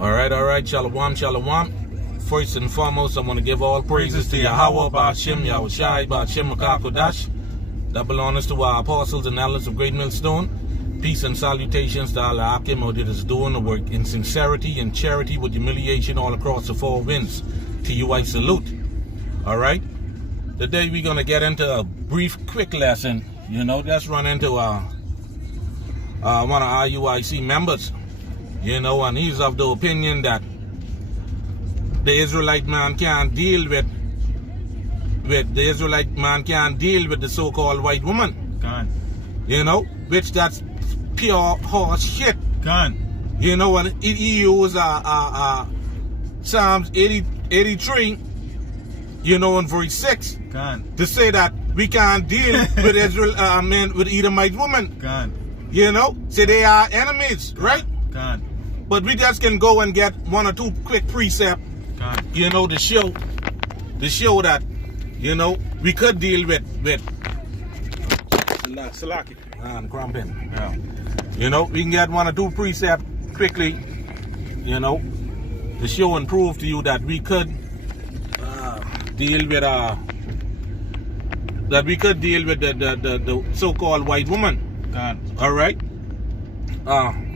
All right. Shalom. First and foremost, I want to give all praises to Yahweh, Ba'ashem, Yahushai, Ba'ashem, Makakodash, that belongs to our apostles and elders of Great Millstone. Peace and salutations to Allah Akim, who is doing the work in sincerity and charity with humiliation all across the four winds. To you I salute. All right? Today we're going to get into a brief, quick lesson. Let's run into one of our UIC members. And he's of the opinion that the Israelite man can't deal with the so-called white woman. God. Which that's pure horse shit. God. And he used Psalms 83, in verse 6, God. to say that we can't deal with Israel men with Edomite women. God. Say they are enemies, God. right? God. But we just can go and get one or two quick precepts, God. to show that, we could deal with Salaki. and crumping. Yeah. We can get one or two precepts quickly, to show and prove to you that we could deal with the so-called white woman. God. All right.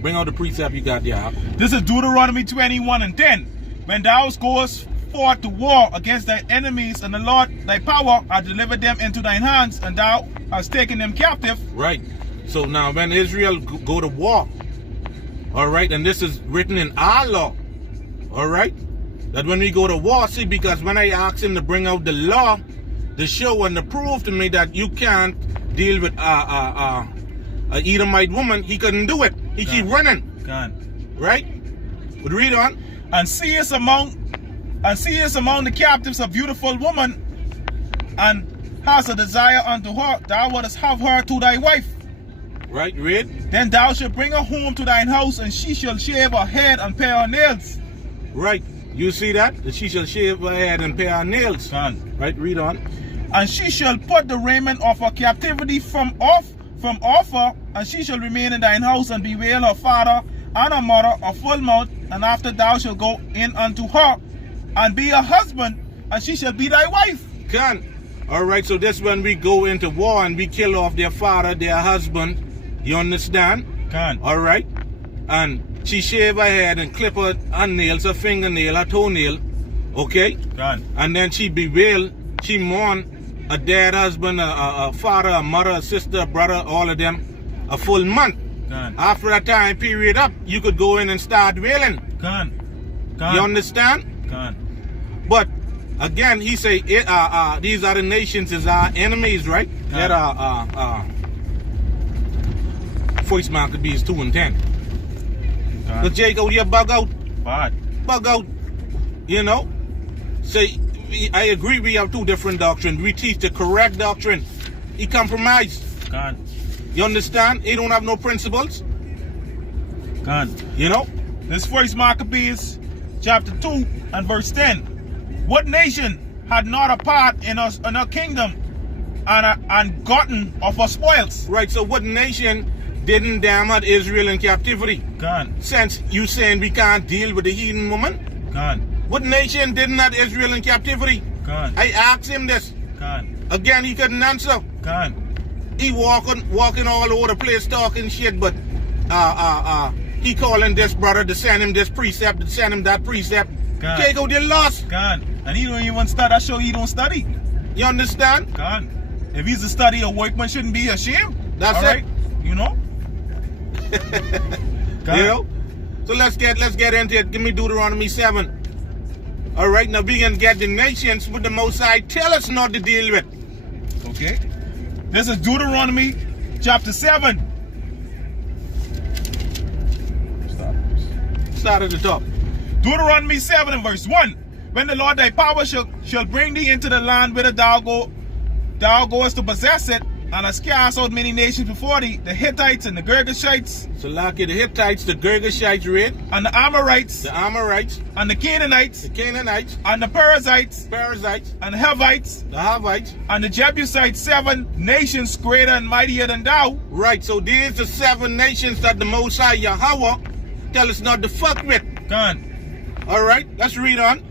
Bring out the precept you got there. This is Deuteronomy 21:10. When thou goest forth to war against thy enemies, and the Lord thy power hath delivered them into thine hands, and thou hast taken them captive. Right. So now when Israel go to war, all right, and this is written in our law, all right, that when we go to war, see, because when I asked him to bring out the law, to show and to prove to me that you can't deal with a Edomite woman, he couldn't do it. He keep running. God. Right? But read on. And seest among the captives a beautiful woman, and hast a desire unto her, thou wouldest have her to thy wife. Right, read. Then thou shalt bring her home to thine house, and she shall shave her head and pare her nails. Right. You see that? That she shall shave her head and pare her nails. God. Right, read on. And she shall put the raiment of her captivity from off her, and she shall remain in thine house, and bewail her father and her mother a full month, and after thou shalt go in unto her, and be her husband, and she shall be thy wife. Can. All right, so this when we go into war and we kill off their father, their husband, you understand? Can. All right? And she shave her head and clip her nails, her fingernail, her toenail, okay? Can. And then she bewail, she mourn a dead husband, a father, a mother, a sister, a brother, all of them, a full month. Can. After that time period up, you could go in and start wailing. Can. You understand? Can. But again, he say these other nations is our enemies, right? That first man could be is 2 and 10. But Jacob, you bug out. Bad. Bug out. Say, I agree we have two different doctrines. We teach the correct doctrine. He compromised. God. You understand? He don't have no principles. God. This first Maccabees chapter 2 and verse 10. What nation had not a part in our kingdom and gotten of our spoils? Right, so what nation didn't damn out Israel in captivity? God. Since you saying we can't deal with the heathen woman? God. What nation didn't have Israel in captivity? God. I asked him this. God. Again, he couldn't answer. God. He walking all over the place talking shit, but he calling this brother to send him this precept, to send him that precept. Jacob, they lost. God. And he don't even study. That show he don't study. You understand? God. If he's a study, a workman shouldn't be ashamed. That's all right? God. So let's get into it. Give me Deuteronomy 7. All right, now we can get the nations with the Most High tell us not to deal with. Okay. This is Deuteronomy chapter 7. Start at the top. Deuteronomy 7 and verse 1. When the Lord thy power shall bring thee into the land whither thou goest to possess it, and hast cast out many nations before thee, the Hittites and the Girgashites. So like the Hittites, the Girgashites, read. And the Amorites. The Amorites. And the Canaanites. The Canaanites. And the Perizzites. Perizzites. And the Hivites. The Hivites. And the Jebusites, 7 nations greater and mightier than thou. Right, so these are 7 nations that the Most High Yahweh tell us not to fuck with. Gone. All right, let's read on.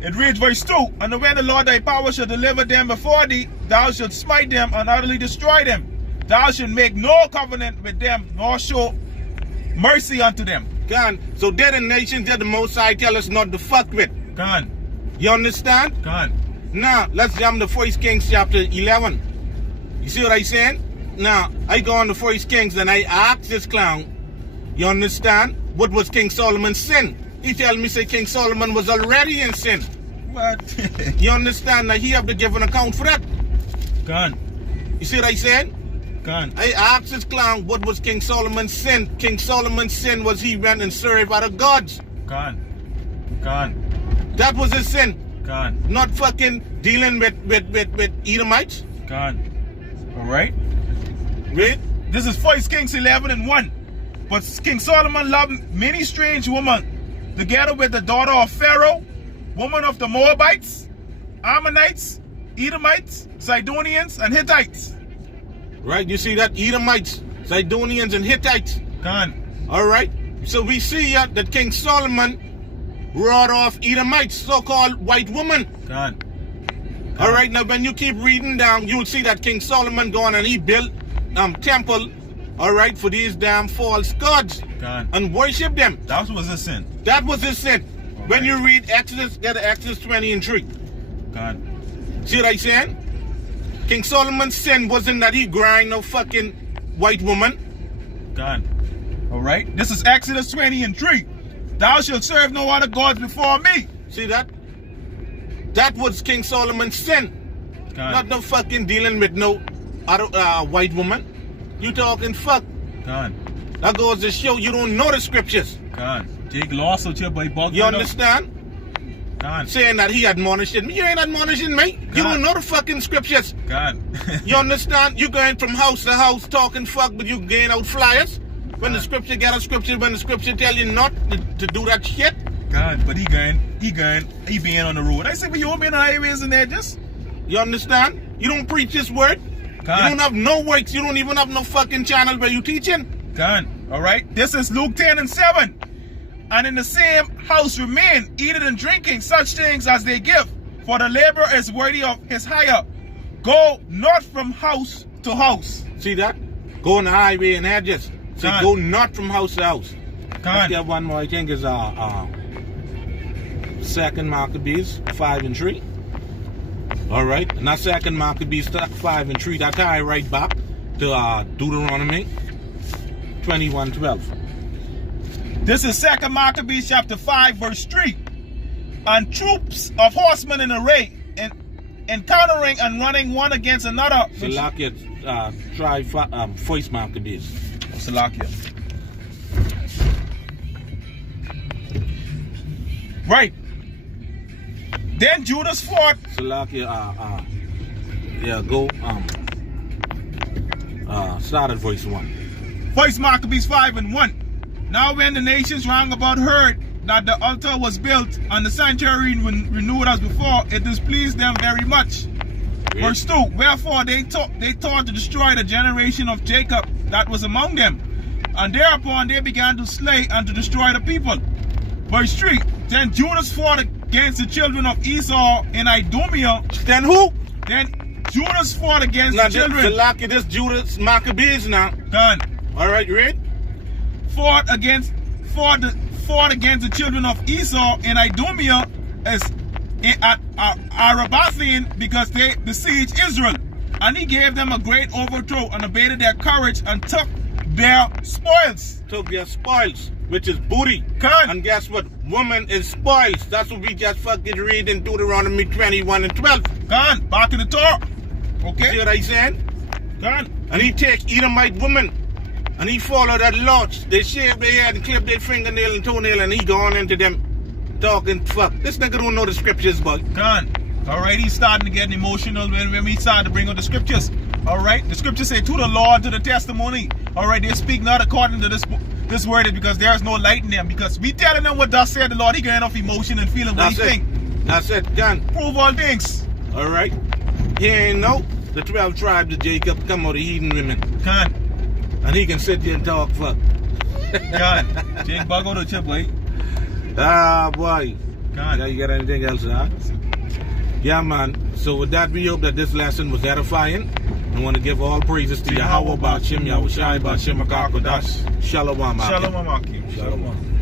It reads verse 2. And when the Lord thy power shall deliver them before thee, thou shalt smite them and utterly destroy them. Thou shalt make no covenant with them, nor show mercy unto them. Can. So they're the nations that the Most High tell us not to fuck with. Can. You understand? Can. Now, let's jump to 1 Kings chapter 11. You see what I'm saying? Now, I go on to 1 Kings and I ask this clown, you understand? What was King Solomon's sin? He tell me, say King Solomon was already in sin. What? You understand that he have to give an account for that? Can. You see what I said? Can. I asked this clown, what was King Solomon's sin? King Solomon's sin was he went and served other gods. Can. Can. That was his sin. Can. Not fucking dealing with Edomites. Can. Alright? Read. This is 1 Kings 11:1. But King Solomon loved many strange women, together with the daughter of Pharaoh, woman of the Moabites, Ammonites, Edomites, Sidonians, and Hittites. Right, you see that? Edomites, Sidonians, and Hittites. Can. Alright, so we see that King Solomon wrought off Edomites, so-called white women. Can. Alright, now when you keep reading down, you will see that King Solomon gone and he built temple, alright, for these damn false gods. Can. And worship them. That was a sin. That was his sin. Alright. When you read Exodus, get Exodus 20:3. Can. See what I'm saying? King Solomon's sin wasn't that he grind no fucking white woman. Can. Alright? This is Exodus 20:3. Thou shalt serve no other gods before me. See that? That was King Solomon's sin. Can. Not no fucking dealing with no other white woman. You talking fuck. Can. That goes to show you don't know the scriptures. Can. Take loss out your boy bug. You understand? Can. Saying that he admonishing me. You ain't admonishing me. You don't know the fucking scriptures. Can. You understand? You going from house to house talking fuck, but you gain out flyers. When the scripture get a scripture, when the scripture tell you not to do that shit. God, but he being on the road. I say, but you won't be on the highways and edges. You understand? You don't preach this word. God. You don't have no works. You don't even have no fucking channel where you teaching. God, all right. This is Luke 10:7. And in the same house remain, eating and drinking such things as they give, for the laborer is worthy of his hire. Go not from house to house. See that? Go on the highway and hedges. So God. go not from house to house. God. Let's get one more. I think is 2 Maccabees 5:3. All right, and that 2 Maccabees 5:3. That tie right back to Deuteronomy 21:12. This is 2 Maccabees chapter 5:3. And troops of horsemen in array, encountering and running one against another. Salakia, try 1 Maccabees. Salakia. Right. Then Judas fought. Salakia, yeah, go, start at verse 1. 1 Maccabees 5:1. Now when the nations round about heard that the altar was built and the sanctuary renewed as before, it displeased them very much. Read. Verse 2. Wherefore they thought to destroy the generation of Jacob that was among them. And thereupon they began to slay and to destroy the people. Verse 3. Then Judas fought against the children of Esau in Idumea. Then who? Then Judas fought against Now, the children. Salakia, this Judas Maccabees now. Done. All right, read. Fought against the children of Esau in Idumea at Arabathaim, because they besieged Israel. And he gave them a great overthrow and abated their courage and took their spoils. Took their spoils, which is booty. Con. And guess what? Woman is spoils. That's what we just fucking read in Deuteronomy 21:12. Gone. Back in the Torah. See Okay? what I saying? Gone. And he take Edomite woman. And he follow that laws. They shave their head and clip their fingernail and toenail, and he gone into them talking fuck. This nigga don't know the scriptures, boy. Gone. Alright, he's starting to get emotional when we start to bring out the scriptures. Alright, the scriptures say to the law and to the testimony. Alright, they speak not according to this word, because there is no light in them. Because we telling them what thus said the Lord, he getting off emotion and feeling what he think. That's it, done. Prove all things. Alright. He ain't know the 12 tribes of Jacob come out of heathen women. Gone. And he can sit there and talk fuck. Gone. Jake bug out of chip, boy. Ah, boy. God. Yeah, you got anything else, huh? Yeah, man. So with that, we hope that this lesson was edifying. I want to give all praises to Yahweh, Qam Yasharahla, Qam Yasharahla. Shalom, Shalom, Akim. Shalom.